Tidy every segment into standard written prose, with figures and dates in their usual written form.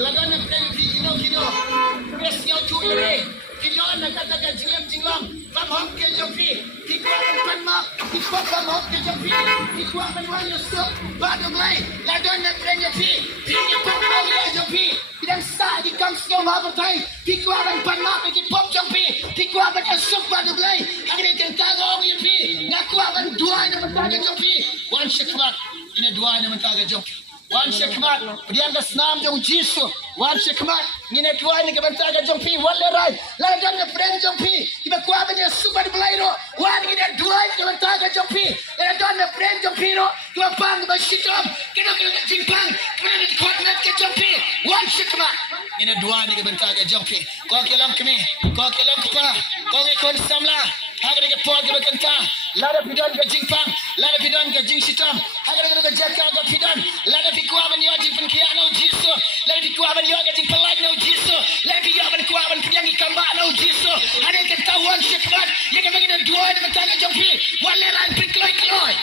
Lagan nak kino Res nyau tu ini. Kino nak katakan jinglam. Bam hok ke jompi. Dikuat pan mak. Dikuat bam hok ke jompi. Dikuat pan wan yusuk. Badu glai. Lagan nak kena pi. Pinya pan wan jompi. Bidang sa di kam snow mabertai. Dikuat pan mak bagi pop jompi. Dikuat pan yusuk badu glai. Hari kan tagong yumpi. Ngaku akan dua nama taga jompi. Wan syakmat. Ini dua nama taga jompi. Wan syakmat, dian das nam jong jisu. Wan syakmat, ngine tuai ni kebantaga jong pi wal lerai. Lagan ne friend jong pi, tiba kuah banya super belairo. Wan ngine tuai ni kebantaga jong pi. Lagan ne friend jong pi ro, tiba pang ba shitom. Kena jimpang, kena kot net ke jong pi. Wan syakmat, ngine dua ni kebantaga jong pi. Kau kelam kami, kau kelam kepa, kau ngikon samla. Hagar ke pol ke bekanta, lada pidan ke jimpang, lada pidan ke jing shitom. Hagar ke jakka ke pidan, lada kuah ban yo jing penkia no jisu lagi kuah ban yo jing pelai no jisu lagi yo ban kuah ban piang ikamba no jisu ada ketahuan syakmat yang kami nak dua ni mentang jompi wala ran pikloi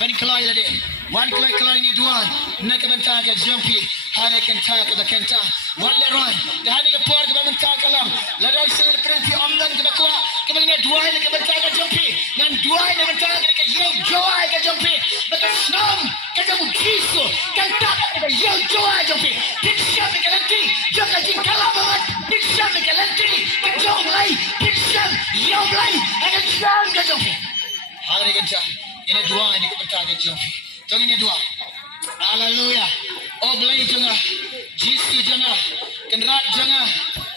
pani kloi lade wan kloi ni dua nak mentang jompi ada kentang ke bekenta wala ran dah ni ke por ke mentang kalam ladai sel prensi omdan ke bakwa ke bagi dua ni ke mentang jompi ngan dua ni mentang ke yo joai ke jompi betul snam kamu Kristo kan tak ada yang joa jompi piksa megalanti jangan jingkala banget piksa megalanti kejong lai piksa yang lai ada jangan jompi hari kan ini dua ini kepentingan jompi jangan ini dua haleluya oh belai jangan jisu jangan kenrat jangan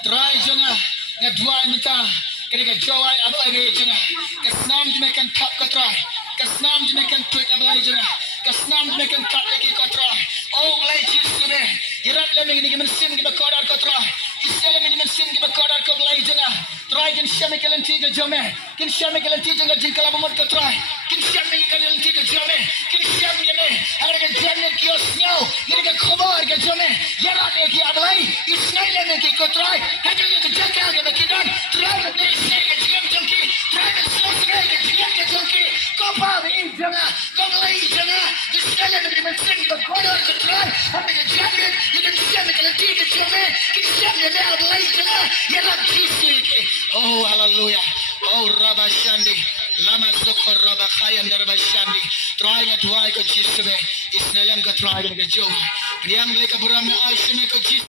try jangan ngedua minta ketika joa apa lagi jangan kesnam dimakan tap ke try kesnam dimakan tweet apa lagi jangan kesnam dimakan kat lagi kotra. Oh, belai jisu ne. Irat lemeng ini kemensin kita kodar kotra. Isya lemeng kemensin kita kodar ko belai jena. Try kin syame kelanti ke jome. Kin syame kelanti jengga jingkala bomot kotra. Kin syame kelanti ke jome. Kin syame ne. Agar ke jenne kios nyau. Ini ke khobar ke jome. Yarat eki ablai. Isya lemeng ki kotra. Hajul ke jakka ke bakidan. Try ne isya ke jengki. Try ne sosre ke jengki. Kopa ini jena. Koblai jena. Isyalah negeri Mesir berkodok keteran. Apa yang jamin? Yang siapa kalau tiga cuma kisahnya dia adalah istilah yang kisah. Oh haleluya. Oh Rabashandi. Lama sokor Rabakhayan Rabashandi. Try to try ke jisme. Isnalam ke try ke jo. Yang mereka beramai Aisyah ke jis.